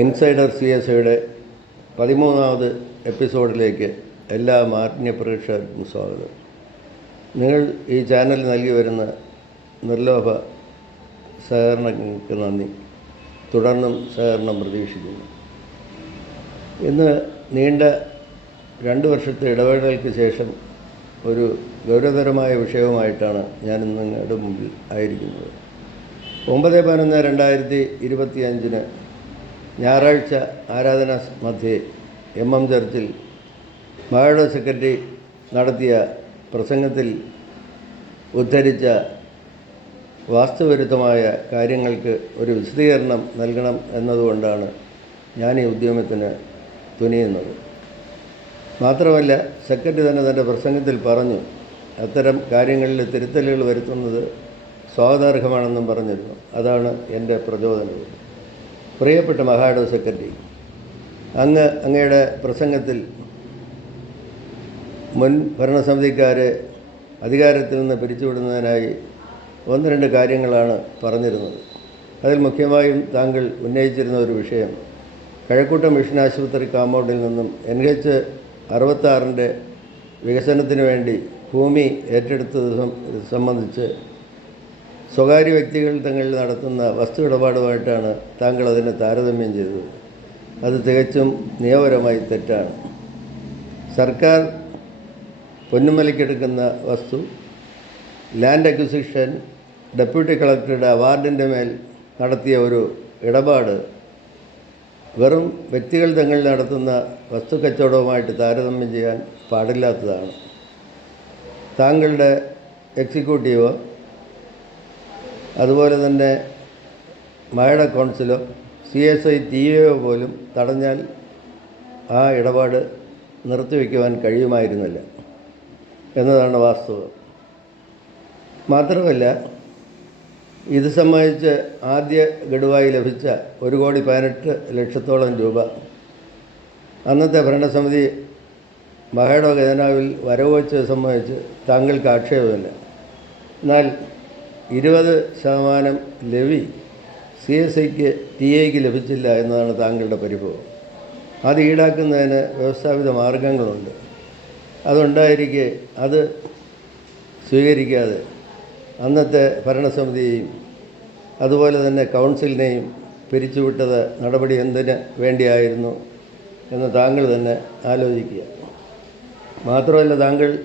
Insider C S ഐയുടെ പതിമൂന്നാമത് എപ്പിസോഡിലേക്ക് എല്ലാ മാന്യ പ്രേക്ഷകർക്കും സ്വാഗതം. നിങ്ങൾ ഈ ചാനൽ നൽകി വരുന്ന നിർലോഭ സഹകരണങ്ങൾക്ക് നന്ദി. തുടർന്നും സഹകരണം പ്രതീക്ഷിക്കുന്നു. ഇന്ന് നീണ്ട രണ്ട് വർഷത്തെ ഇടവേളകൾക്ക് ശേഷം ഒരു ഗൗരവതരമായ വിഷയവുമായിട്ടാണ് ഞാൻ നിങ്ങളുടെ മുമ്പിൽ ആയിരിക്കുന്നത്. ഒമ്പത് പതിനൊന്ന് രണ്ടായിരത്തി ഇരുപത്തി അഞ്ചിന് ഞായറാഴ്ച ആരാധന മധ്യേ എം എം ചർച്ചിൽ മഹായുടെ സെക്രട്ടറി നടത്തിയ പ്രസംഗത്തിൽ ഉദ്ധരിച്ച വാസ്തുവിരുദ്ധമായ കാര്യങ്ങൾക്ക് ഒരു വിശദീകരണം നൽകണം എന്നതുകൊണ്ടാണ് ഞാൻ ഈ ഉദ്യമത്തിന് തുനിയുന്നത്. മാത്രമല്ല സെക്രട്ടറി തന്നെ തന്റെ പ്രസംഗത്തിൽ പറഞ്ഞു അത്തരം കാര്യങ്ങളിൽ തിരുത്തലുകൾ വരുത്തുന്നത് സ്വാഗതാർഹമാണെന്നും പറഞ്ഞിരുന്നു. അതാണ് എന്റെ പ്രചോദനം. പ്രിയപ്പെട്ട മഹാഡോ സെക്രട്ടറി അങ്ങ് അങ്ങയുടെ പ്രസംഗത്തിൽ മുൻ ഭരണസമിതിക്കാരെ അധികാരത്തിൽ നിന്ന് പിരിച്ചുവിടുന്നതിനായി ഒന്ന് രണ്ട് കാര്യങ്ങളാണ് പറഞ്ഞിരുന്നത്. അതിൽ മുഖ്യമായും താങ്കൾ ഉന്നയിച്ചിരുന്ന ഒരു വിഷയം കഴക്കൂട്ടം മിഷൻ ആശുപത്രി കാമ്പൗണ്ടിൽ നിന്നും എൻ എച്ച് അറുപത്താറിന്റെ വികസനത്തിന് വേണ്ടി ഭൂമി ഏറ്റെടുത്തത് സംബന്ധിച്ച് സ്വകാര്യ വ്യക്തികൾ തങ്ങളിൽ നടത്തുന്ന വസ്തു ഇടപാടുമായിട്ടാണ് താങ്കൾ അതിനെ താരതമ്യം ചെയ്തത്. അത് തികച്ചും നിയമപരമായി തെറ്റാണ്. സർക്കാർ പൊന്നുമലയ്ക്കെടുക്കുന്ന വസ്തു ലാൻഡ് അക്വിസിഷൻ ഡെപ്യൂട്ടി കളക്ടറുടെ അവാർഡിന്റെ മേൽ നടത്തിയ ഒരു ഇടപാട് വെറും വ്യക്തികൾ തങ്ങൾ നടത്തുന്ന വസ്തു കച്ചവടവുമായിട്ട് താരതമ്യം ചെയ്യാൻ പാടില്ലാത്തതാണ്. താങ്കളുടെ എക്സിക്യൂട്ടീവ് അതുപോലെ തന്നെ മഴയുടെ കൗൺസിലോ സി എസ് ഐ ഒ പോലും തടഞ്ഞാൽ ആ ഇടപാട് നിർത്തിവെക്കുവാൻ കഴിയുമായിരുന്നില്ല എന്നതാണ് വാസ്തവം. മാത്രമല്ല ഇത് സംബന്ധിച്ച് ആദ്യ ഗഡുവായി ലഭിച്ച ഒരു കോടി പതിനെട്ട് ലക്ഷത്തോളം രൂപ അന്നത്തെ ഭരണസമിതി മഹയുടെ ഖജനാവിൽ വരവ് വെച്ചത് സംബന്ധിച്ച് താങ്കൾക്ക് ആക്ഷേപമില്ല. എന്നാൽ ഇരുപത് ശതമാനം ലവി സി എസ് ഐക്ക് ടി ഐക്ക് ലഭിച്ചില്ല എന്നതാണ് താങ്കളുടെ പരിഭവം. അത് ഈടാക്കുന്നതിന് വ്യവസ്ഥാപിത മാർഗങ്ങളുണ്ട്. അതുണ്ടായിരിക്കെ അത് സ്വീകരിക്കാതെ അന്നത്തെ ഭരണസമിതിയെയും അതുപോലെ തന്നെ കൗൺസിലിനെയും പിരിച്ചുവിട്ടത് നടപടി എന്തിന് വേണ്ടിയായിരുന്നു എന്ന് താങ്കൾ തന്നെ ആലോചിക്കുക. മാത്രമല്ല താങ്കൾ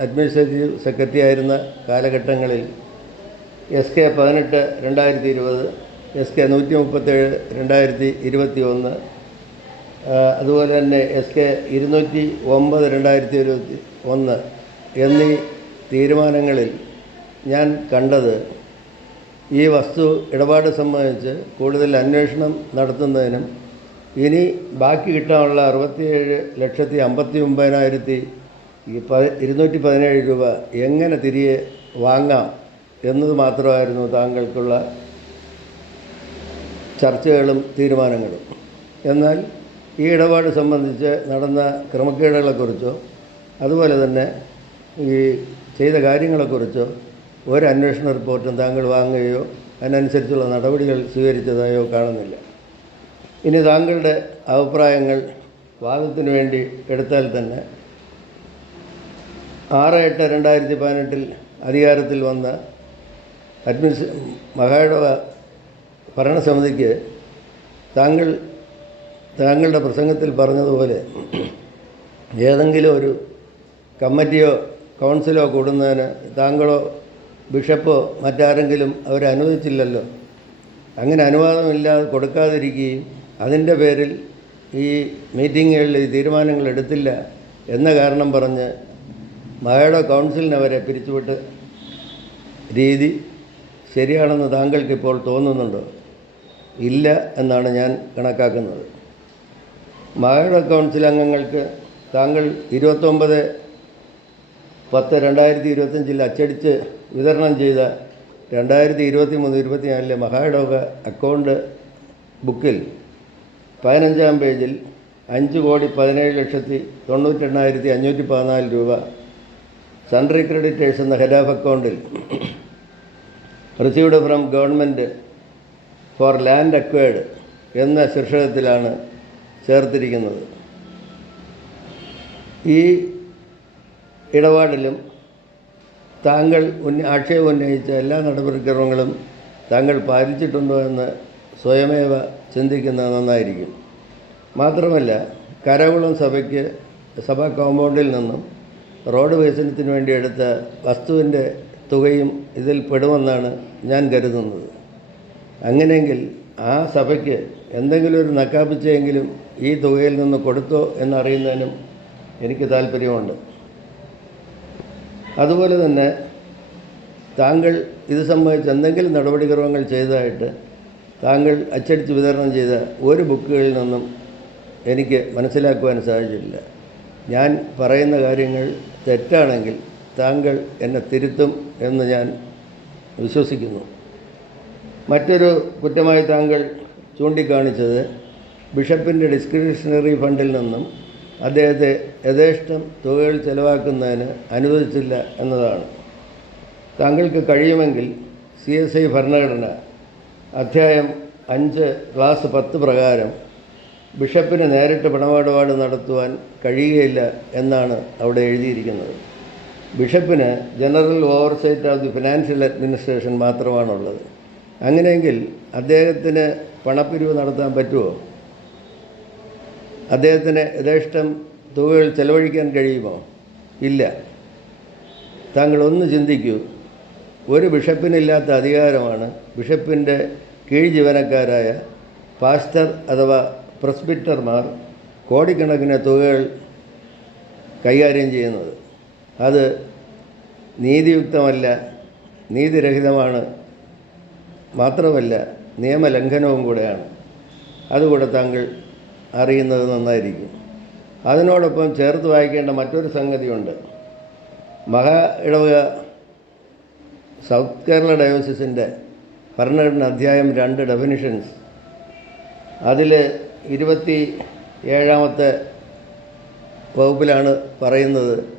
അഡ്മിനിസ്ട്രേറ്റീവ് സെക്രട്ടറി ആയിരുന്ന കാലഘട്ടങ്ങളിൽ എസ് കെ പതിനെട്ട് രണ്ടായിരത്തി ഇരുപത് എസ് കെ നൂറ്റി മുപ്പത്തേഴ് രണ്ടായിരത്തി ഇരുപത്തി ഒന്ന് അതുപോലെ തന്നെ എസ് കെ ഇരുന്നൂറ്റി ഒമ്പത് രണ്ടായിരത്തി ഇരുപത്തി ഒന്ന് എന്നീ തീരുമാനങ്ങളിൽ ഞാൻ കണ്ടത് ഈ വസ്തു ഇടപാട് സംബന്ധിച്ച് കൂടുതൽ അന്വേഷണം നടത്തുന്നതിനും ഇനി ബാക്കി കിട്ടാനുള്ള അറുപത്തിയേഴ് ലക്ഷത്തി അമ്പത്തി ഒമ്പതിനായിരത്തി ഇരുന്നൂറ്റി പതിനേഴ് രൂപ എങ്ങനെ തിരികെ വാങ്ങാം എന്നത് മാത്രമായിരുന്നു താങ്കൾക്കുള്ള ചർച്ചകളും തീരുമാനങ്ങളും. എന്നാൽ ഈ ഇടപാട് സംബന്ധിച്ച് നടന്ന ക്രമക്കേടുകളെക്കുറിച്ചോ അതുപോലെ തന്നെ ഈ ചെയ്ത കാര്യങ്ങളെക്കുറിച്ചോ ഒരു അന്വേഷണ റിപ്പോർട്ടും താങ്കൾ വാങ്ങുകയോ അതിനനുസരിച്ചുള്ള നടപടികൾ സ്വീകരിച്ചതായോ കാണുന്നില്ല. ഇനി താങ്കളുടെ അഭിപ്രായങ്ങൾ വാദത്തിനു വേണ്ടി എടുത്താൽ തന്നെ ആറ് എട്ട് രണ്ടായിരത്തി പതിനെട്ടിൽ അധികാരത്തിൽ വന്ന അഡ്മിനിസ് മഹാഴവ ഭരണസമിതിക്ക് താങ്കൾ താങ്കളുടെ പ്രസംഗത്തിൽ പറഞ്ഞതുപോലെ ഏതെങ്കിലും ഒരു കമ്മിറ്റിയോ കൗൺസിലോ കൂടുന്നതിന് താങ്കളോ ബിഷപ്പോ മറ്റാരെങ്കിലും അവരെ അനുവദിച്ചില്ലല്ലോ. അങ്ങനെ അനുവാദമില്ലാതെ കൊടുക്കാതിരിക്കുകയും അതിന്റെ പേരിൽ ഈ മീറ്റിങ്ങുകളിൽ ഈ തീരുമാനങ്ങൾ എടുത്തില്ല എന്ന കാരണം പറഞ്ഞ് മഹയുടെ കൗൺസിലിനെ വരെ പിരിച്ചുവിട്ട് രീതി ശരിയാണെന്ന് താങ്കൾക്കിപ്പോൾ തോന്നുന്നുണ്ടോ? ഇല്ല എന്നാണ് ഞാൻ കണക്കാക്കുന്നത്. മഹയുടെ കൗൺസിൽ അംഗങ്ങൾക്ക് താങ്കൾ ഇരുപത്തൊമ്പത് പത്ത് രണ്ടായിരത്തി ഇരുപത്തഞ്ചിൽ അച്ചടിച്ച് വിതരണം ചെയ്ത രണ്ടായിരത്തി ഇരുപത്തി മൂന്ന് ഇരുപത്തിനാലിലെ മഹാഡോക അക്കൗണ്ട് ബുക്കിൽ പതിനഞ്ചാം പേജിൽ അഞ്ച് കോടി പതിനേഴ് ലക്ഷത്തി തൊണ്ണൂറ്റെണ്ണായിരത്തി അഞ്ഞൂറ്റി പതിനാല് രൂപ സൺറി ക്രെഡിറ്റേഴ്സ് എന്ന ഹെഡ് ഓഫ് അക്കൗണ്ടിൽ received from government for land acquired എന്ന ശീർഷകത്തിലാണ് ചേർത്തിരിക്കുന്നത്. ഈ ഇടപാടിലും താങ്കൾ ഉന്ന ആക്ഷേപം ഉന്നയിച്ച എല്ലാ നടപടിക്രമങ്ങളും താങ്കൾ പാലിച്ചിട്ടുണ്ടോ എന്ന് സ്വയമേവ ചിന്തിക്കുന്നത് നന്നായിരിക്കും. മാത്രമല്ല കരകുളം സഭയ്ക്ക് സഭാ കോമ്പൗണ്ടിൽ നിന്നും റോഡ് വികസനത്തിന് വേണ്ടി എടുത്ത വസ്തുവിന്റെ തുകയും ഇതിൽ പെടുമെന്നാണ് ഞാൻ കരുതുന്നത്. അങ്ങനെയെങ്കിൽ ആ സഭയ്ക്ക് എന്തെങ്കിലും ഒരു നക്കാപ്പിച്ചെങ്കിലും ഈ തുകയിൽ നിന്ന് കൊടുത്തോ എന്നറിയുന്നതിനും എനിക്ക് താല്പര്യമുണ്ട് അതുപോലെ തന്നെ താങ്കൾ ഇത് സംബന്ധിച്ച് എന്തെങ്കിലും നടപടിക്രമങ്ങൾ ചെയ്തതായിട്ട് താങ്കൾ അച്ചടിച്ച് വിതരണം ചെയ്ത ഒരു ബുക്കുകളിൽ നിന്നും എനിക്ക് മനസ്സിലാക്കുവാൻ സാധിച്ചിട്ടില്ല. ഞാൻ പറയുന്ന കാര്യങ്ങൾ തെറ്റാണെങ്കിൽ താങ്കൾ എന്നെ തിരുത്തും എന്ന് ഞാൻ വിശ്വസിക്കുന്നു. മറ്റൊരു കുറ്റമായി താങ്കൾ ചൂണ്ടിക്കാണിച്ചത് ബിഷപ്പിന്റെ ഡിസ്ക്രിപ്ഷണറി ഫണ്ടിൽ നിന്നും അദ്ദേഹത്തെ യഥേഷ്ടം തുകകൾ ചെലവാക്കുന്നതിന് അനുവദിച്ചില്ല എന്നതാണ്. താങ്കൾക്ക് കഴിയുമെങ്കിൽ സി എസ് ഐ ഭരണഘടന അധ്യായം അഞ്ച് ക്ലാസ് പത്ത് പ്രകാരം ബിഷപ്പിന് നേരിട്ട് പണമിടപാട് നടത്തുവാൻ കഴിയുകയില്ല എന്നാണ് അവിടെ എഴുതിയിരിക്കുന്നത്. ബിഷപ്പിന് general oversight of the financial administration മാത്രമാണുള്ളത്. അങ്ങനെയെങ്കിൽ അദ്ദേഹത്തിന് പണപ്പിരിവ് നടത്താൻ പറ്റുമോ അദ്ദേഹത്തിന് യഥേഷ്ടം തുകകൾ ചെലവഴിക്കാൻ കഴിയുമോ? ഇല്ല. താങ്കൾ ഒന്ന് ചിന്തിക്കൂ. ഒരു ബിഷപ്പിനില്ലാത്ത അധികാരമാണ് ബിഷപ്പിന്റെ കീഴ് ജീവനക്കാരായ പാസ്റ്റർ അഥവാ പ്രസ്ബിറ്റർമാർ കോടിക്കണക്കിന് തുകകൾ കൈകാര്യം ചെയ്യുന്നത്. അത് നീതിയുക്തമല്ല നീതിരഹിതമാണ് മാത്രമല്ല നിയമലംഘനവും കൂടെയാണ്. അതുകൂടെ താങ്കൾ അറിയുന്നത് നന്നായിരിക്കും. അതിനോടൊപ്പം ചേർത്ത് വായിക്കേണ്ട മറ്റൊരു സംഗതിയുണ്ട്. മഹാ ഇടവക സൗത്ത് കേരള ഡയോസിസിന്റെ ഭരണഘടന അധ്യായം രണ്ട് ഡെഫിനിഷൻസ്. അതിൽ ഇരുപത്തി ഏഴാമത്തെ വകുപ്പിലാണ് പറയുന്നത്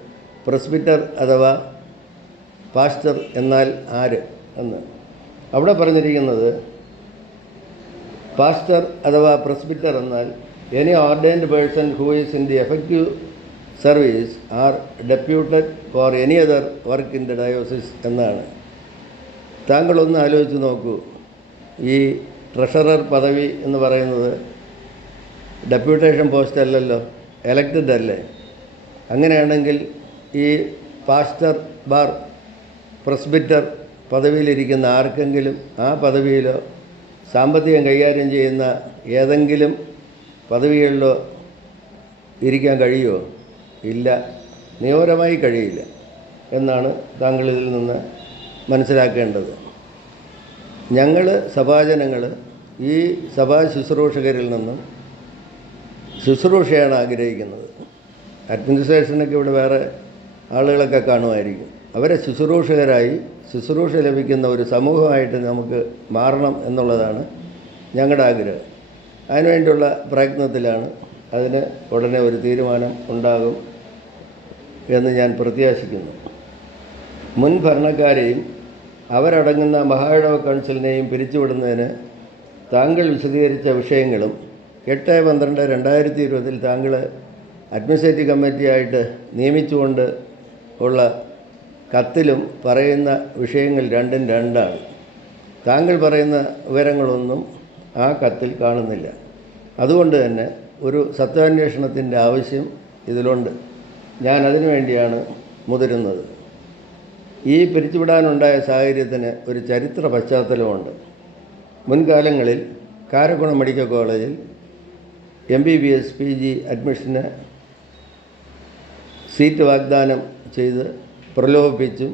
പ്രസ്ബിറ്റർ അഥവാ പാസ്റ്റർ എന്നാൽ ആര് എന്ന്. അവിടെ പറഞ്ഞിരിക്കുന്നത് പാസ്റ്റർ അഥവാ പ്രസ്ബിറ്റർ എന്നാൽ any ordained person who is in the effective service or deputed for any other work in the diocese എന്നാണ്. താങ്കളൊന്ന് ആലോചിച്ച് നോക്കൂ. ഈ ട്രഷറർ പദവി എന്ന് പറയുന്നത് ഡെപ്യൂട്ടേഷൻ പോസ്റ്റ് അല്ലല്ലോ എലക്റ്റഡ് അല്ലേ? അങ്ങനെയാണെങ്കിൽ ഈ പാസ്റ്റർ ബാർ പ്രസ്ബിറ്റർ പദവിയിലിരിക്കുന്ന ആർക്കെങ്കിലും ആ പദവിയിലോ സാമ്പത്തികം കൈകാര്യം ചെയ്യുന്ന ഏതെങ്കിലും പദവികളിലോ ഇരിക്കാൻ കഴിയുമോ? ഇല്ല. നിയമപരമായി കഴിയില്ല എന്നാണ് താങ്കൾ ഇതിൽ നിന്ന് മനസ്സിലാക്കേണ്ടത്. ഞങ്ങൾ സഭാജനങ്ങൾ ഈ സഭാ ശുശ്രൂഷകരിൽ നിന്നും ശുശ്രൂഷയാണ് ആഗ്രഹിക്കുന്നത്. അഡ്മിനിസ്ട്രേഷനൊക്കെ ഇവിടെ വേറെ ആളുകളൊക്കെ കാണുമായിരിക്കും. അവരെ ശുശ്രൂഷകരായി ശുശ്രൂഷ ലഭിക്കുന്ന ഒരു സമൂഹമായിട്ട് നമുക്ക് മാറണം എന്നുള്ളതാണ് ഞങ്ങളുടെ ആഗ്രഹം. അതിനുവേണ്ടിയുള്ള പ്രയത്നത്തിലാണ് അതിന് ഉടനെ ഒരു തീരുമാനം ഉണ്ടാകും എന്ന് ഞാൻ പ്രത്യാശിക്കുന്നു. മുൻ ഭരണക്കാരെയും അവരടങ്ങുന്ന മഹാഴവ കൗൺസിലിനെയും പിരിച്ചുവിടുന്നതിന് താങ്കൾ വിശദീകരിച്ച വിഷയങ്ങളും എട്ട് പന്ത്രണ്ട് രണ്ടായിരത്തി ഇരുപതിൽ താങ്കൾ അഡ്മിനിസ്ട്രേറ്റീവ് കമ്മിറ്റിയായിട്ട് നിയമിച്ചുകൊണ്ട് ഉള്ള കത്തിലും പറയുന്ന വിഷയങ്ങൾ രണ്ടും രണ്ടാണ്. താങ്കൾ പറയുന്ന വിവരങ്ങളൊന്നും ആ കത്തിൽ കാണുന്നില്ല. അതുകൊണ്ട് തന്നെ ഒരു സത്യാന്വേഷണത്തിന്റെ ആവശ്യം ഇതിലുണ്ട്. ഞാൻ അതിനു വേണ്ടിയാണ് മുതിരുന്നത്. ഈ പിരിച്ചുവിടാനുണ്ടായ സാഹചര്യത്തിന് ഒരു ചരിത്ര പശ്ചാത്തലമുണ്ട്. മുൻകാലങ്ങളിൽ കാരക്കുളം മെഡിക്കൽ കോളേജിൽ M B B S P G അഡ്മിഷന് സീറ്റ് വാഗ്ദാനം ചെയ്ത് പ്രലോഭിപ്പിച്ചും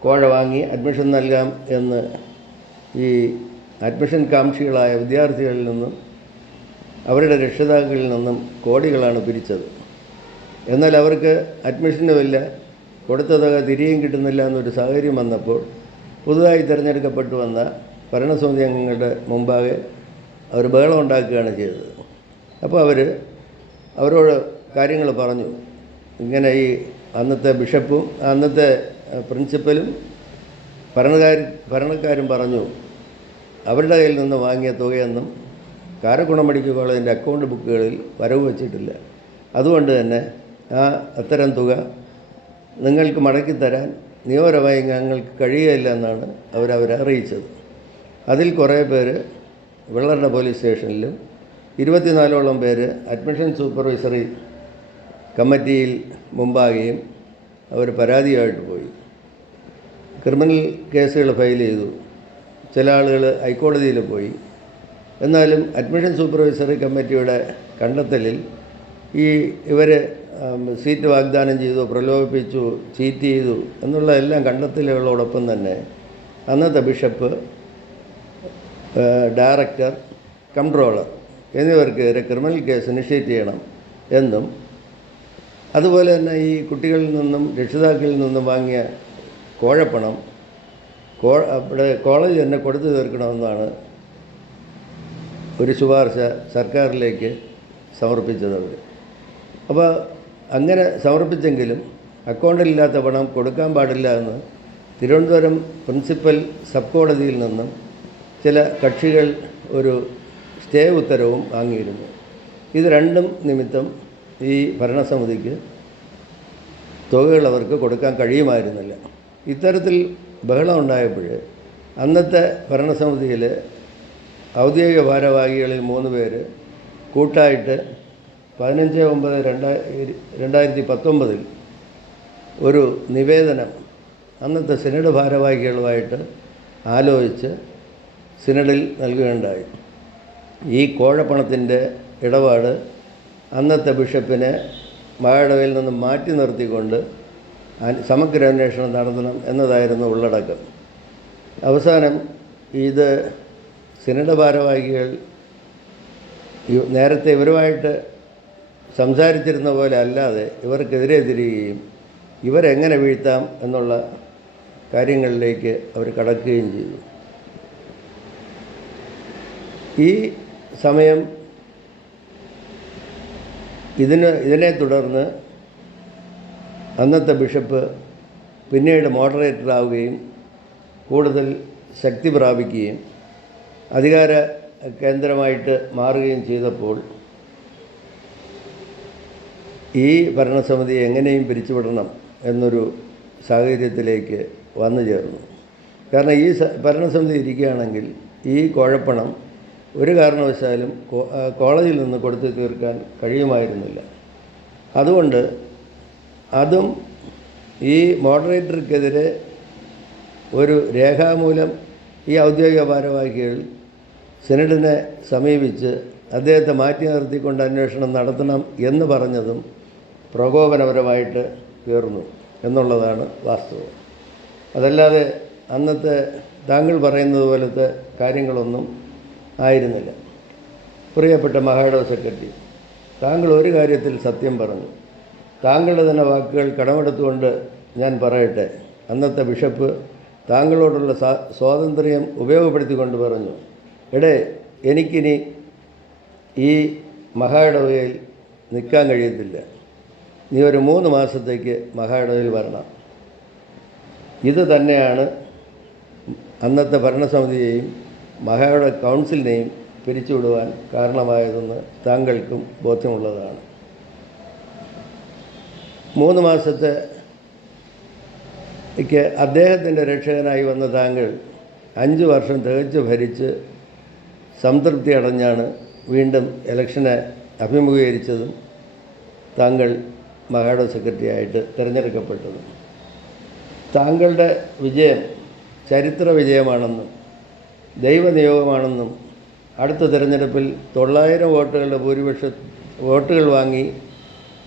കോഴ വാങ്ങി അഡ്മിഷൻ നൽകാം എന്ന് ഈ അഡ്മിഷൻ കാംക്ഷികളായ വിദ്യാർത്ഥികളിൽ നിന്നും അവരുടെ രക്ഷിതാക്കളിൽ നിന്നും കോടികളാണ് പിരിച്ചത്. എന്നാൽ അവർക്ക് അഡ്മിഷനുമില്ല കൊടുത്ത തുക തിരികെയും കിട്ടുന്നില്ല എന്നൊരു സാഹചര്യം വന്നപ്പോൾ പുതുതായി തിരഞ്ഞെടുക്കപ്പെട്ടു വന്ന ഭരണസമിതി അംഗങ്ങളുടെ മുമ്പാകെ അവർ ബഹളം ഉണ്ടാക്കുകയാണ് ചെയ്തത്. അപ്പോൾ അവർ അവരോട് കാര്യങ്ങൾ പറഞ്ഞു. ഇങ്ങനെ ഈ അന്നത്തെ ബിഷപ്പും അന്നത്തെ പ്രിൻസിപ്പലും ഭരണകാർ ഭരണക്കാരും പറഞ്ഞു അവരുടെ കയ്യിൽ നിന്ന് വാങ്ങിയ തുകയൊന്നും കാരക്കുണം മെഡിക്കൽ കോളേജിന്റെ അക്കൗണ്ട് ബുക്കുകളിൽ വരവ് വച്ചിട്ടില്ല. അതുകൊണ്ട് തന്നെ ആ അത്തരം തുക നിങ്ങൾക്ക് മടക്കി തരാൻ നിയമപരമായി ഞങ്ങൾക്ക് കഴിയുകയില്ല എന്നാണ് അവരവരെ അറിയിച്ചത്. അതിൽ കുറേ പേര് വെള്ളറട പോലീസ് സ്റ്റേഷനിലും ഇരുപത്തിനാലോളം പേര് അഡ്മിഷൻ സൂപ്പർവൈസറി കമ്മിറ്റിയിൽ മുമ്പാകെയും അവർ പരാതിയായിട്ട് പോയി. ക്രിമിനൽ കേസുകൾ ഫയൽ ചെയ്തു. ചില ആളുകൾ ഹൈക്കോടതിയിൽ പോയി. എന്നാലും അഡ്മിഷൻ സൂപ്പർവൈസറി കമ്മിറ്റിയുടെ കണ്ടെത്തലിൽ ഈ ഇവർ സീറ്റ് വാഗ്ദാനം ചെയ്തു പ്രലോഭിപ്പിച്ചു ചീറ്റ് ചെയ്തു എന്നുള്ള എല്ലാം കണ്ടെത്തലുകളോടൊപ്പം തന്നെ അന്നത്തെ ബിഷപ്പ് ഡയറക്ടർ കൺട്രോളർ എന്നിവർക്കെതിരെ ക്രിമിനൽ കേസ് ഇനിഷ്യേറ്റ് ചെയ്യണം എന്നും അതുപോലെ തന്നെ ഈ കുട്ടികളിൽ നിന്നും രക്ഷിതാക്കളിൽ നിന്നും വാങ്ങിയ കോഴപ്പണം കോ അവിടെ കോളേജ് തന്നെ കൊടുത്തു തീർക്കണമെന്നാണ് ഒരു ശുപാർശ സർക്കാരിലേക്ക് സമർപ്പിച്ചത് അവർ. അപ്പോൾ അങ്ങനെ സമർപ്പിച്ചെങ്കിലും അക്കൗണ്ടിലില്ലാത്ത പണം കൊടുക്കാൻ പാടില്ല എന്ന് തിരുവനന്തപുരം പ്രിൻസിപ്പൽ സബ് കോടതിയിൽ നിന്നും ചില കക്ഷികൾ ഒരു സ്റ്റേ ഉത്തരവും വാങ്ങിയിരുന്നു. ഇത് രണ്ടും നിമിത്തം ഈ ഭരണസമിതിക്ക് തുകകൾ അവർക്ക് കൊടുക്കാൻ കഴിയുമായിരുന്നില്ല. ഇത്തരത്തിൽ ബഹളം ഉണ്ടായപ്പോൾ അന്നത്തെ ഭരണസമിതിയിൽ ഔദ്യോഗിക ഭാരവാഹികളിൽ മൂന്ന് പേര് കൂട്ടായിട്ട് പതിനഞ്ച് ഒമ്പത് രണ്ടായിര രണ്ടായിരത്തി പത്തൊമ്പതിൽ ഒരു നിവേദനം അന്നത്തെ സിനഡ് ഭാരവാഹികളുമായിട്ട് ആലോചിച്ച് സിനഡിൽ നൽകുകയുണ്ടായി. ഈ കോഴപ്പണത്തിന്റെ ഇടപാട് അന്നത്തെ ബിഷപ്പിനെ മഹാടവയിൽ നിന്ന് മാറ്റി നിർത്തിക്കൊണ്ട് സമഗ്ര അന്വേഷണം നടത്തണം എന്നതായിരുന്നു ഉള്ളടക്കം. അവസാനം ഇത് സിനഡ് ഭാരവാഹികൾ നേരത്തെ ഇവരുമായിട്ട് സംസാരിച്ചിരുന്ന പോലെ അല്ലാതെ ഇവർക്കെതിരെ തിരികുകയും ഇവരെങ്ങനെ വീഴ്ത്താം എന്നുള്ള കാര്യങ്ങളിലേക്ക് അവർ കടക്കുകയും ചെയ്തു. ഈ സമയം ഇതിന് ഇതിനെ തുടർന്ന് അന്നത്തെ ബിഷപ്പ് പിന്നീട് മോഡറേറ്റർ ആവുകയും കൂടുതൽ ശക്തി പ്രാപിക്കുകയും അധികാര കേന്ദ്രമായിട്ട് മാറുകയും ചെയ്തപ്പോൾ ഈ ഭരണസമിതി എങ്ങനെയും പിരിച്ചുവിടണം എന്നൊരു സാഹചര്യത്തിലേക്ക് വന്നു ചേർന്നു. കാരണം ഈ ഭരണസമിതി ഇരിക്കുകയാണെങ്കിൽ ഈ കുഴപ്പണം ഒരു കാരണവശാലും കോളേജിൽ നിന്ന് കൊടുത്തു തീർക്കാൻ കഴിയുമായിരുന്നില്ല. അതുകൊണ്ട് അതും ഈ മോഡറേറ്റർക്കെതിരെ ഒരു രേഖാമൂലം ഈ ഔദ്യോഗിക ഭാരവാഹികൾ സെനറ്റിനെ സമീപിച്ച് അദ്ദേഹത്തെ മാറ്റി നിർത്തിക്കൊണ്ട് അന്വേഷണം നടത്തണം എന്ന് പറഞ്ഞതും പ്രകോപനപരമായിട്ട് തീർന്നു എന്നുള്ളതാണ് വാസ്തവം. അതല്ലാതെ അന്നത്തെ താങ്കൾ പറയുന്നത് പോലത്തെ കാര്യങ്ങളൊന്നും ആയിരുന്നില്ല. പ്രിയപ്പെട്ട മഹാഡോ സെക്രട്ടറി താങ്കൾ ഒരു കാര്യത്തിൽ സത്യം പറഞ്ഞു. താങ്കളുടെ തന്നെ വാക്കുകൾ കടമെടുത്തുകൊണ്ട് ഞാൻ പറയട്ടെ. അന്നത്തെ ബിഷപ്പ് താങ്കളോടുള്ള സ്വാ- സ്വാതന്ത്ര്യം ഉപയോഗപ്പെടുത്തിക്കൊണ്ട് പറഞ്ഞു. എടേ എനിക്കിനി ഈ മഹായിടവകയിൽ നിൽക്കാൻ കഴിയത്തില്ല. നീ ഒരു മൂന്ന് മാസത്തേക്ക് മഹായിടവയിൽ വരണം. ഇത് തന്നെയാണ് അന്നത്തെ ഭരണസമിതിയെയും മഹായുടെ കൗൺസിലിനെയും പിരിച്ചുവിടുവാൻ കാരണമായതെന്ന് താങ്കൾക്കും ബോധ്യമുള്ളതാണ്. മൂന്ന് മാസത്തെ ക്ക് അദ്ദേഹത്തിന്റെ രക്ഷകനായി വന്ന താങ്കൾ അഞ്ച് വർഷം തികച്ചു ഭരിച്ച് സംതൃപ്തി അടഞ്ഞാണ് വീണ്ടും ഇലക്ഷനെ അഭിമുഖീകരിച്ചതും താങ്കൾ മഹാഡോ സെക്രട്ടറി ആയിട്ട് തിരഞ്ഞെടുക്കപ്പെട്ടതും. താങ്കളുടെ വിജയം ചരിത്ര വിജയമാണെന്നും ദൈവനിയോഗമാണെന്നും അടുത്ത തിരഞ്ഞെടുപ്പിൽ തൊള്ളായിരം വോട്ടുകളുടെ ഭൂരിപക്ഷ വോട്ടുകൾ വാങ്ങി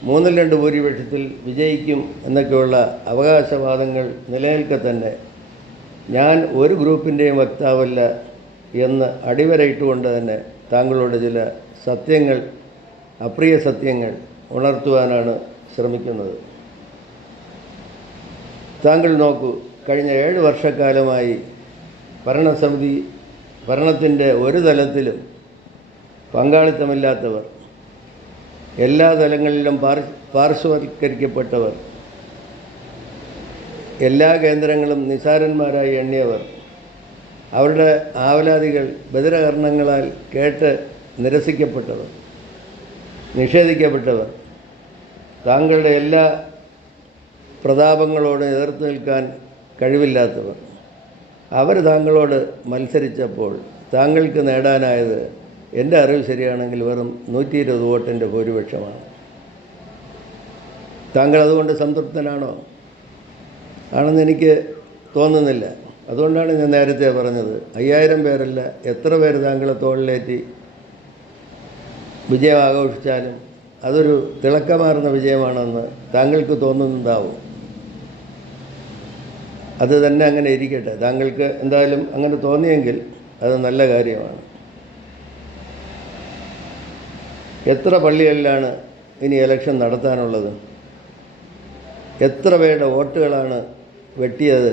മൂന്നിൽ രണ്ട് ഭൂരിപക്ഷത്തിൽ വിജയിക്കും എന്നൊക്കെയുള്ള അവകാശവാദങ്ങൾ നിലനിൽക്കെ തന്നെ ഞാൻ ഒരു ഗ്രൂപ്പിന്റെയും വക്താവല്ല എന്ന് അടിവരയിട്ടുകൊണ്ട് തന്നെ താങ്കളോട് ചില സത്യങ്ങൾ അപ്രിയ സത്യങ്ങൾ ഉണർത്തുവാനാണ് ശ്രമിക്കുന്നത്. താങ്കൾ നോക്കൂ കഴിഞ്ഞ ഏഴ് വർഷക്കാലമായി ഭരണസമിതി ഭരണത്തിന്റെ ഒരു തലത്തിലും പങ്കാളിത്തമില്ലാത്തവർ എല്ലാ തലങ്ങളിലും പാർ പാർശ്വവൽക്കരിക്കപ്പെട്ടവർ എല്ലാ കേന്ദ്രങ്ങളും നിസാരന്മാരായി എണ്ണിയവർ അവരുടെ ആവലാതികൾ ബദിരകർണങ്ങളാൽ കേട്ട് നിരസിക്കപ്പെട്ടവർ നിഷേധിക്കപ്പെട്ടവർ താങ്കളുടെ എല്ലാ പ്രതാപങ്ങളോട് എതിർത്ത് നിൽക്കാൻ കഴിവില്ലാത്തവർ. അവർ താങ്കളോട് മത്സരിച്ചപ്പോൾ താങ്കൾക്ക് നേടാനായത് എന്റെ അറിവ് ശരിയാണെങ്കിൽ വെറും നൂറ്റി ഇരുപത് വോട്ടിന്റെ ഭൂരിപക്ഷമാണ്. താങ്കൾ അതുകൊണ്ട് സംതൃപ്തനാണോ? ആണെന്ന് എനിക്ക് തോന്നുന്നില്ല. അതുകൊണ്ടാണ് ഞാൻ നേരത്തെ പറഞ്ഞത് അയ്യായിരം പേരല്ല എത്ര പേര് താങ്കളെ തോളിലേറ്റി വിജയം ആഘോഷിച്ചാലും അതൊരു തിളക്കമാർന്ന വിജയമാണെന്ന് താങ്കൾക്ക് തോന്നുന്നുണ്ടാവും അത് തന്നെ അങ്ങനെ ഇരിക്കട്ടെ. താങ്കൾക്ക് എന്തായാലും അങ്ങനെ തോന്നിയെങ്കിൽ അത് നല്ല കാര്യമാണ്. എത്ര പള്ളികളിലാണ് ഇനി ഇലക്ഷൻ നടത്താനുള്ളത്? എത്ര പേരുടെ വോട്ടുകളാണ് വെട്ടിയത്?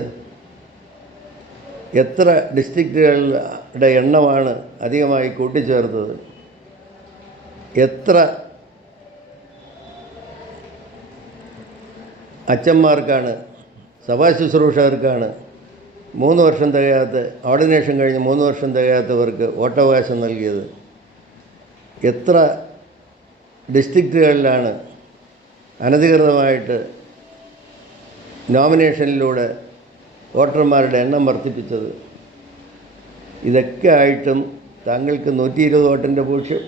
എത്ര ഡിസ്ട്രിക്റ്റുകളുടെ എണ്ണമാണ് അധികമായി കൂട്ടിച്ചേർത്തത്? എത്ര അച്ഛന്മാർക്കാണ് സഭാ ശുശ്രൂഷകർക്കാണ് മൂന്ന് വർഷം തികയാത്ത ഓർഡിനേഷൻ കഴിഞ്ഞ് മൂന്ന് വർഷം തികയാത്തവർക്ക് വോട്ടവകാശം നൽകിയത്. എത്ര ഡിസ്ട്രിക്റ്റുകളിലാണ് അനധികൃതമായിട്ട് നോമിനേഷനിലൂടെ വോട്ടർമാരുടെ എണ്ണം വർദ്ധിപ്പിച്ചത്. ഇതൊക്കെ ആയിട്ടും താങ്കൾക്ക് നൂറ്റി ഇരുപത് വോട്ടിന്റെ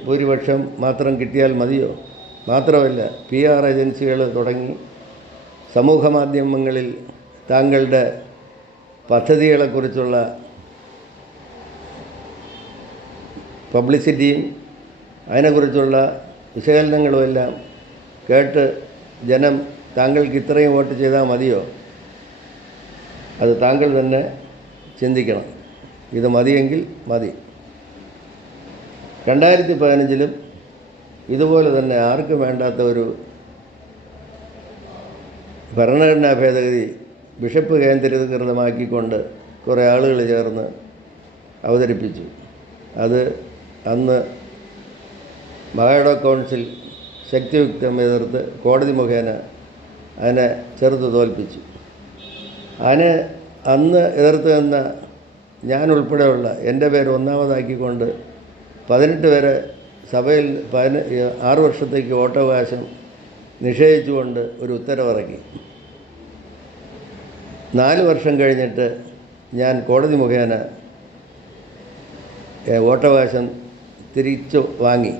ഭൂരിപക്ഷം മാത്രം കിട്ടിയാൽ മതിയോ? മാത്രമല്ല പി ആർ ഏജൻസികൾ തുടങ്ങി സമൂഹ മാധ്യമങ്ങളിൽ താങ്കളുടെ പദ്ധതികളെക്കുറിച്ചുള്ള പബ്ലിസിറ്റിയും അതിനെക്കുറിച്ചുള്ള വിശകലനങ്ങളുമെല്ലാം കേട്ട് ജനം താങ്കൾക്ക് ഇത്രയും വോട്ട് ചെയ്താൽ മതിയോ? അത് താങ്കൾ തന്നെ ചിന്തിക്കണം. ഇത് മതിയെങ്കിൽ മതി. രണ്ടായിരത്തി പതിനഞ്ചിലും ഇതുപോലെ തന്നെ ആർക്കും വേണ്ടാത്ത ഒരു ഭരണഘടനാ ഭേദഗതി ബിഷപ്പ് കേന്ദ്രീകൃതമാക്കിക്കൊണ്ട് കുറേ ആളുകൾ ചേർന്ന് അവതരിപ്പിച്ചു. അത് അന്ന് മഹായുടെ കൗൺസിൽ ശക്തിയുക്തം എതിർത്ത് കോടതി മുഖേന അതിനെ ചെറുത്ത് തോൽപ്പിച്ചു. അതിനെ അന്ന് എതിർത്ത് നിന്ന ഞാൻ ഉൾപ്പെടെയുള്ള എന്റെ പേര് ഒന്നാമതാക്കിക്കൊണ്ട് പതിനെട്ട് പേരെ സഭയിൽ പതിന ആറ് വർഷത്തേക്ക് വോട്ടവകാശം നിഷേധിച്ചുകൊണ്ട് ഒരു ഉത്തരവിറക്കി. നാല് വർഷം കഴിഞ്ഞിട്ട് ഞാൻ കോടതി മുഖേന വോട്ടവകാശം തിരിച്ചു വാങ്ങി.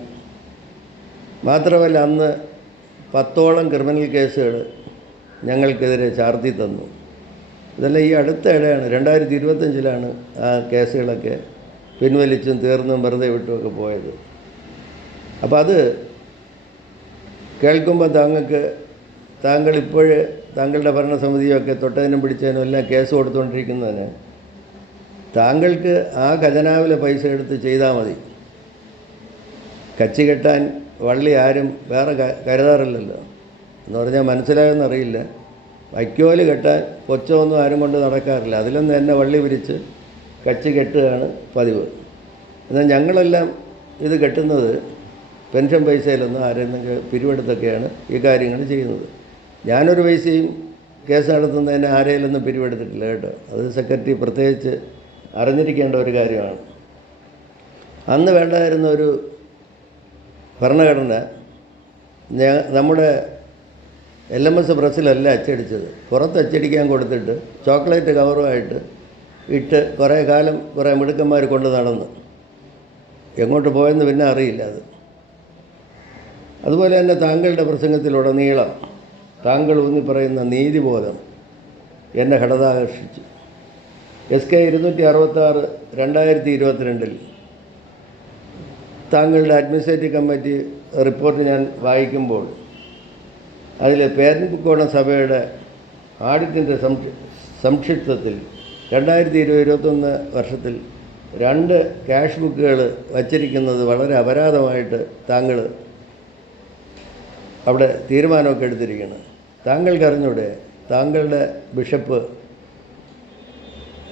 മാത്രമല്ല അന്ന് പത്തോളം ക്രിമിനൽ കേസുകൾ ഞങ്ങൾക്കെതിരെ ചാർത്തി തന്നു. ഇതെല്ലാം ഈ അടുത്ത ഇടയാണ്. രണ്ടായിരത്തി ഇരുപത്തഞ്ചിലാണ് ആ കേസുകളൊക്കെ പിൻവലിച്ചും തീർന്നും വെറുതെ വിട്ടുമൊക്കെ പോയത്. അപ്പോൾ അത് കേൾക്കുമ്പോൾ താങ്കൾക്ക് താങ്കൾ ഇപ്പോൾ താങ്കളുടെ ഭരണസമിതിയൊക്കെ തൊട്ടതിനും പിടിച്ചതിനും എല്ലാം കേസ് കൊടുത്തുകൊണ്ടിരിക്കുന്നതിന് താങ്കൾക്ക് ആ ഖജനാവിലെ പൈസ എടുത്ത് ചെയ്താൽ മതി. കച്ചി കെട്ടാൻ വള്ളി ആരും വേറെ കരുതാറില്ലല്ലോ. എന്ന് പറഞ്ഞാൽ മനസ്സിലായെന്നറിയില്ല വൈക്കോൽ കെട്ടാൻ കൊച്ചമൊന്നും ആരും കൊണ്ട് നടക്കാറില്ല. അതിലൊന്നും എന്നെ വള്ളി വിരിച്ച് കച്ചി കെട്ടുകയാണ് പതിവ്. എന്നാൽ ഞങ്ങളെല്ലാം ഇത് കെട്ടുന്നത് പെൻഷൻ പൈസയിലൊന്നും ആരെങ്കിലും പിരിവെടുത്തൊക്കെയാണ് ഈ കാര്യങ്ങൾ ചെയ്യുന്നത്. ഞാനൊരു പൈസയും കേസ് നടത്തുന്നതിന് ആരെയിലൊന്നും പിരിവെടുത്തിട്ടില്ല കേട്ടോ. അത് സെക്രട്ടറി പ്രത്യേകിച്ച് അറിഞ്ഞിരിക്കേണ്ട ഒരു കാര്യമാണ്. അന്ന് വേണ്ടായിരുന്ന ഒരു ഭരണഘടന നമ്മുടെ എൽ എം എസ് പ്രസ്സിലല്ല അച്ചടിച്ചത്. പുറത്ത് അച്ചടിക്കാൻ കൊടുത്തിട്ട് ചോക്ലേറ്റ് കവറുമായിട്ട് ഇട്ട് കുറേ കാലം കുറേ മിടുക്കന്മാർ കൊണ്ട് നടന്നു. എങ്ങോട്ട് പോയെന്ന് പിന്നെ അറിയില്ല അത്. അതുപോലെ തന്നെ താങ്കളുടെ പ്രസംഗത്തിലുടനീളം താങ്കൾ ഊന്നി പറയുന്ന നീതിബോധം എന്നെ ഹഠതാകർഷിച്ചു എസ് കെ ഇരുന്നൂറ്റി അറുപത്താറ് രണ്ടായിരത്തി ഇരുപത്തിരണ്ടിൽ താങ്കളുടെ അഡ്മിനിസ്ട്രേറ്റീവ് കമ്മിറ്റി റിപ്പോർട്ട് ഞാൻ വായിക്കുമ്പോൾ അതിൽ പേരൻപുക്കോണ സഭയുടെ ആഡിറ്റിന്റെ സംക്ഷിപ്തത്തിൽ രണ്ടായിരത്തി ഇരുപത് ഇരുപത്തൊന്ന് വർഷത്തിൽ രണ്ട് ക്യാഷ് ബുക്കുകൾ വച്ചിരിക്കുന്നത് വളരെ അപരാധമായിട്ട് താങ്കൾ അവിടെ തീരുമാനമൊക്കെ എടുത്തിരിക്കുകയാണ്. താങ്കൾക്ക് അറിഞ്ഞൂടെ താങ്കളുടെ ബിഷപ്പ്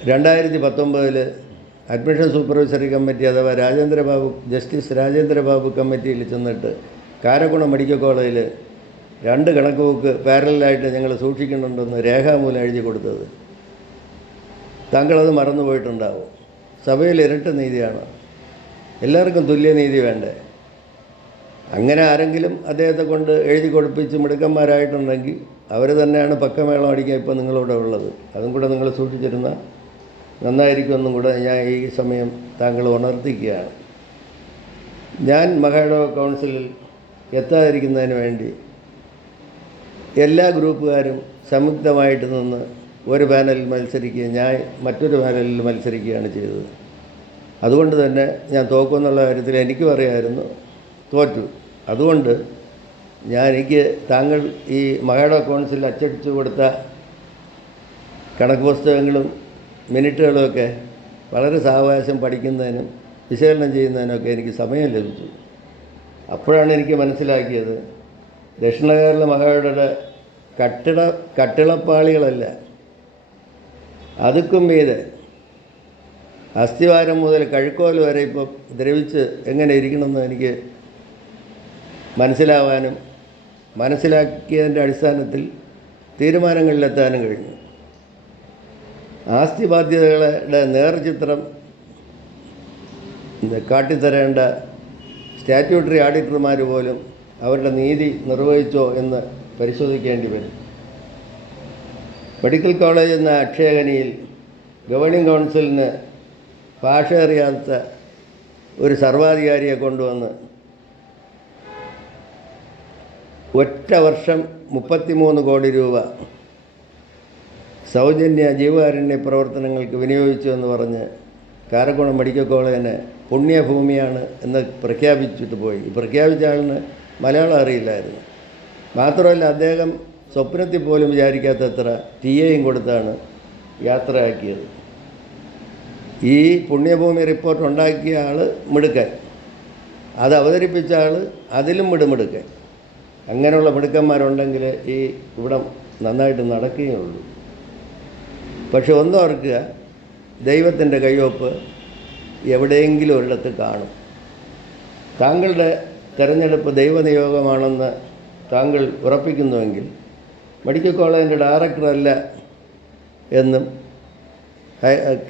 രണ്ടായിരത്തി പത്തൊമ്പതിൽ അഡ്മിഷൻ സൂപ്പർവൈസറി കമ്മിറ്റി അഥവാ രാജേന്ദ്രബാബു ജസ്റ്റിസ് രാജേന്ദ്രബാബു കമ്മിറ്റിയിൽ ചെന്നിട്ട് കാരക്കുണം മെഡിക്കൽ കോളേജിൽ രണ്ട് കണക്ക് ബുക്ക് പാരലായിട്ട് ഞങ്ങൾ സൂക്ഷിക്കുന്നുണ്ടെന്ന് രേഖാമൂലം എഴുതി കൊടുത്തത്. താങ്കളത് മറന്നുപോയിട്ടുണ്ടാവും. സഭയിൽ ഇരട്ട നീതിയാണ്. എല്ലാവർക്കും തുല്യനീതി വേണ്ടേ? അങ്ങനെ ആരെങ്കിലും അദ്ദേഹത്തെ കൊണ്ട് എഴുതി കൊടുപ്പിച്ച് മിടുക്കന്മാരായിട്ടുണ്ടെങ്കിൽ അവർ തന്നെയാണ് പക്കമേളം അടിക്കാൻ ഇപ്പോൾ നിങ്ങളിവിടെ ഉള്ളത്. അതും കൂടെ നിങ്ങൾ സൂക്ഷിച്ചിരുന്ന നന്നായിരിക്കുമെന്നും കൂടെ ഞാൻ ഈ സമയം താങ്കൾ ഉണർത്തിക്കുകയാണ്. ഞാൻ മഹാഡോ കൗൺസിലിൽ എത്താതിരിക്കുന്നതിന് വേണ്ടി എല്ലാ ഗ്രൂപ്പുകാരും സംയുക്തമായിട്ട് നിന്ന് ഒരു പാനലിൽ മത്സരിക്കുകയും ഞാൻ മറ്റൊരു പാനലിൽ മത്സരിക്കുകയാണ് ചെയ്തത്. അതുകൊണ്ട് തന്നെ ഞാൻ തോക്കുമെന്നുള്ള കാര്യത്തിൽ എനിക്കും അറിയാമായിരുന്നു. തോറ്റു. അതുകൊണ്ട് ഞാൻ എനിക്ക് താങ്കൾ ഈ മഹാഡോ കൗൺസിൽ അച്ചടിച്ചു കൊടുത്ത കണക്ക് പുസ്തകങ്ങളും മിനിറ്റുകളുമൊക്കെ വളരെ സാവകാശം പഠിക്കുന്നതിനും വിശകലനം ചെയ്യുന്നതിനൊക്കെ എനിക്ക് സമയം ലഭിച്ചു. അപ്പോഴാണ് എനിക്ക് മനസ്സിലാക്കിയത് ദക്ഷിണ കേരള മഹായുടെ കട്ടിട കട്ടിളപ്പാളികളല്ല. അതുക്കും മീതെ അസ്ഥിവാരം മുതൽ കഴുക്കോൽ വരെ ഇപ്പോൾ ദ്രവിച്ച് എങ്ങനെ ഇരിക്കണമെന്ന് എനിക്ക് മനസ്സിലാവാനും മനസ്സിലാക്കിയതിന്റെ അടിസ്ഥാനത്തിൽ തീരുമാനങ്ങളിലെത്താനും കഴിഞ്ഞു. ആസ്തി ബാധ്യതകളുടെ നേർചിത്രം കാട്ടിത്തരേണ്ട സ്റ്റാറ്റ്യൂട്ടറി ഓഡിറ്റർമാർ പോലും അവരുടെ നീതി നിർവഹിച്ചോ എന്ന് പരിശോധിക്കേണ്ടി വരും. മെഡിക്കൽ കോളേജ് എന്ന അക്ഷയഖനിയിൽ ഗവേണിംഗ് കൗൺസിലിന് ഭാഷ അറിയാത്ത ഒരു സർവാധികാരിയെ കൊണ്ടുവന്ന് ഒറ്റ വർഷം മുപ്പത്തിമൂന്ന് കോടി രൂപ സൗജന്യ ജീവകാരുണ്യ പ്രവർത്തനങ്ങൾക്ക് വിനിയോഗിച്ചു എന്ന് പറഞ്ഞ് കാരക്കോണം മെഡിക്കൽ കോളേജിനെ പുണ്യഭൂമിയാണ് എന്ന് പ്രഖ്യാപിച്ചിട്ട് പോയി. പ്രഖ്യാപിച്ച ആളിന് മലയാളം അറിയില്ലായിരുന്നു. മാത്രമല്ല അദ്ദേഹം സ്വപ്നത്തിൽ പോലും വിചാരിക്കാത്തത്ര ടി എയും കൊടുത്താണ് യാത്രയാക്കിയത്. ഈ പുണ്യഭൂമി റിപ്പോർട്ട് ഉണ്ടാക്കിയ ആൾ മിടുക്കൻ. അത് അവതരിപ്പിച്ച ആൾ അതിലും മിടുമിടുക്കൻ. അങ്ങനെയുള്ള മിടുക്കന്മാരുണ്ടെങ്കിൽ ഈ ഇവിടെ നന്നായിട്ട് നടക്കുകയുള്ളൂ പക്ഷെ ഒന്നോർക്കുക ദൈവത്തിന്റെ കയ്യൊപ്പ് എവിടെയെങ്കിലും ഒരിടത്ത് കാണും. താങ്കളുടെ തിരഞ്ഞെടുപ്പ് ദൈവനിയോഗമാണെന്ന് താങ്കൾ ഉറപ്പിക്കുന്നുവെങ്കിൽ മെഡിക്കൽ കോളേജിന്റെ ഡയറക്ടറല്ല എന്നും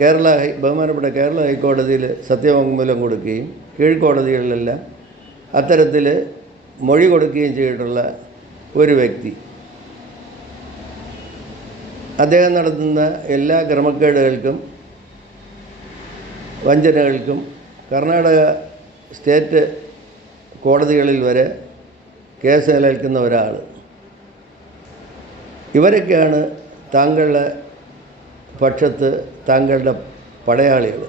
കേരള ബഹുമാനപ്പെട്ട കേരള ഹൈക്കോടതിയിൽ സത്യവാങ്മൂലം കൊടുക്കുകയും കീഴ്ക്കോടതികളിലെല്ലാം അത്തരത്തിൽ മൊഴി കൊടുക്കുകയും ചെയ്തിട്ടുള്ള ഒരു വ്യക്തി. അദ്ദേഹം നടത്തുന്ന എല്ലാ ക്രമക്കേടുകൾക്കും വഞ്ചനകൾക്കും കർണാടക സ്റ്റേറ്റ് കോടതികളിൽ വരെ കേസ് നിലനിൽക്കുന്ന ഒരാൾ. ഇവരൊക്കെയാണ് താങ്കളുടെ പക്ഷത്ത് താങ്കളുടെ പടയാളികൾ.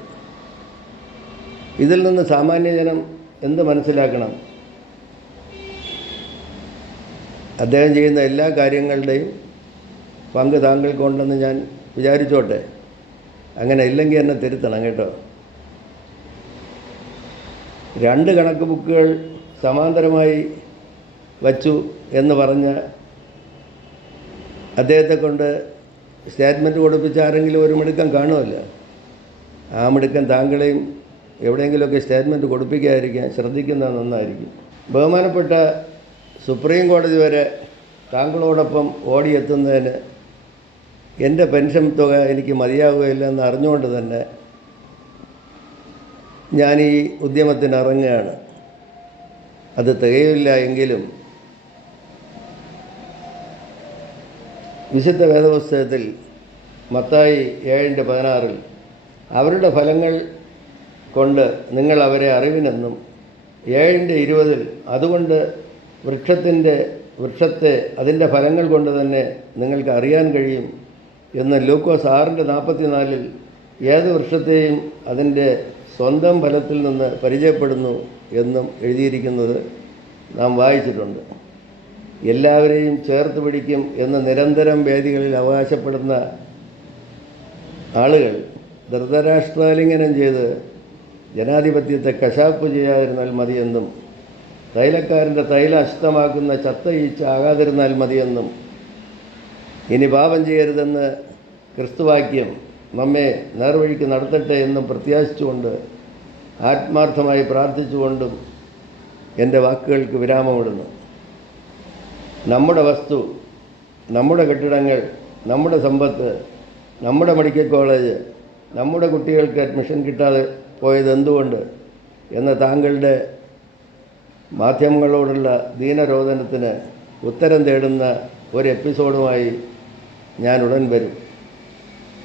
ഇതിൽ നിന്ന് സാമാന്യജനം എന്ത് മനസ്സിലാക്കണം? അദ്ദേഹം ചെയ്യുന്ന എല്ലാ കാര്യങ്ങളുടെയും പങ്ക് താങ്കൾക്കുണ്ടെന്ന് ഞാൻ വിചാരിച്ചോട്ടെ. അങ്ങനെ ഇല്ലെങ്കിൽ എന്നെ തിരുത്തണം കേട്ടോ. രണ്ട് കണക്ക് ബുക്കുകൾ സമാന്തരമായി വച്ചു എന്ന് പറഞ്ഞ അദ്ദേഹത്തെ കൊണ്ട് സ്റ്റേറ്റ്മെന്റ് കൊടുപ്പിച്ച ആരെങ്കിലും ഒരു മിടുക്കം കാണുമല്ല. ആ മിടുക്കം താങ്കളെയും എവിടെയെങ്കിലുമൊക്കെ സ്റ്റേറ്റ്മെന്റ് കൊടുപ്പിക്കാതിരിക്കാൻ ശ്രദ്ധിക്കുന്നത് നന്നായിരിക്കും. ബഹുമാനപ്പെട്ട സുപ്രീം കോടതി വരെ താങ്കളോടൊപ്പം ഓടിയെത്തുന്നതിന് എന്റെ പെൻഷൻ തുക എനിക്ക് മതിയാകുകയില്ലെന്ന് അറിഞ്ഞുകൊണ്ട് തന്നെ ഞാൻ ഈ ഉദ്യമത്തിന് ഇറങ്ങുകയാണ്. അത് തികയില്ല എങ്കിലും വിശുദ്ധ വേദപുസ്തകത്തിൽ മത്തായി ഏഴിന്റെ പതിനാറിൽ അവരുടെ ഫലങ്ങൾ കൊണ്ട് നിങ്ങൾ അവരെ അറിവിനെന്നും ഏഴിന്റെ ഇരുപതിൽ അതുകൊണ്ട് വൃക്ഷത്തിന്റെ വൃക്ഷത്തെ അതിന്റെ ഫലങ്ങൾ കൊണ്ട് തന്നെ നിങ്ങൾക്ക് അറിയാൻ കഴിയും എന്ന് ലൂക്കോസ് ആറിന്റെ നാൽപ്പത്തിനാലിൽ ഏത് വൃക്ഷത്തെയും അതിന്റെ സ്വന്തം ഫലത്തിൽ നിന്ന് പരിചയപ്പെടുന്നു എന്നും എഴുതിയിരിക്കുന്നത് നാം വായിച്ചിട്ടുണ്ട്. എല്ലാവരെയും ചേർത്ത് പിടിക്കും എന്ന് നിരന്തരം വേദികളിൽ അവകാശപ്പെടുന്ന ആളുകൾ ധൃതരാഷ്ട്രാലിംഗനം ചെയ്ത് ജനാധിപത്യത്തെ കശാപ്പ് ചെയ്യാതിരുന്നാൽ മതിയെന്നും തൈലക്കാരന്റെ തൈല അശുദ്ധമാക്കുന്ന ചത്ത ഈച്ച ആകാതിരുന്നാൽ മതിയെന്നും. ഇനി പാപം ചെയ്യരുതെന്ന് ക്രിസ്തുവാക്യം നമ്മെ നേർവഴിക്ക് നടത്തട്ടെ എന്നും പ്രത്യാശിച്ചുകൊണ്ട് ആത്മാർത്ഥമായി പ്രാർത്ഥിച്ചുകൊണ്ടും എന്റെ വാക്കുകൾക്ക് വിരാമമിടുന്നു. നമ്മുടെ വസ്തു നമ്മുടെ കെട്ടിടങ്ങൾ നമ്മുടെ സമ്പത്ത് നമ്മുടെ മെഡിക്കൽ കോളേജ് നമ്മുടെ കുട്ടികൾക്ക് അഡ്മിഷൻ കിട്ടാതെ പോയത് എന്തുകൊണ്ട് എന്ന താങ്കളുടെ മാധ്യമങ്ങളോടുള്ള ദീനരോധനത്തിന് ഉത്തരം തേടുന്ന ഒരു എപ്പിസോഡുമായി ഞാൻ ഉടൻ വരും.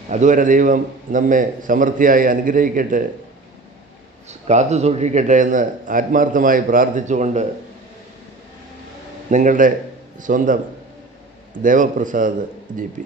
അതുവരെ ദൈവം നമ്മെ സമൃദ്ധിയായി അനുഗ്രഹിക്കട്ടെ കാത്തു സൂക്ഷിക്കട്ടെ എന്ന് ആത്മാർത്ഥമായി പ്രാർത്ഥിച്ചുകൊണ്ട് നിങ്ങളുടെ സ്വന്തം ദേവപ്രസാദ് ജി പി.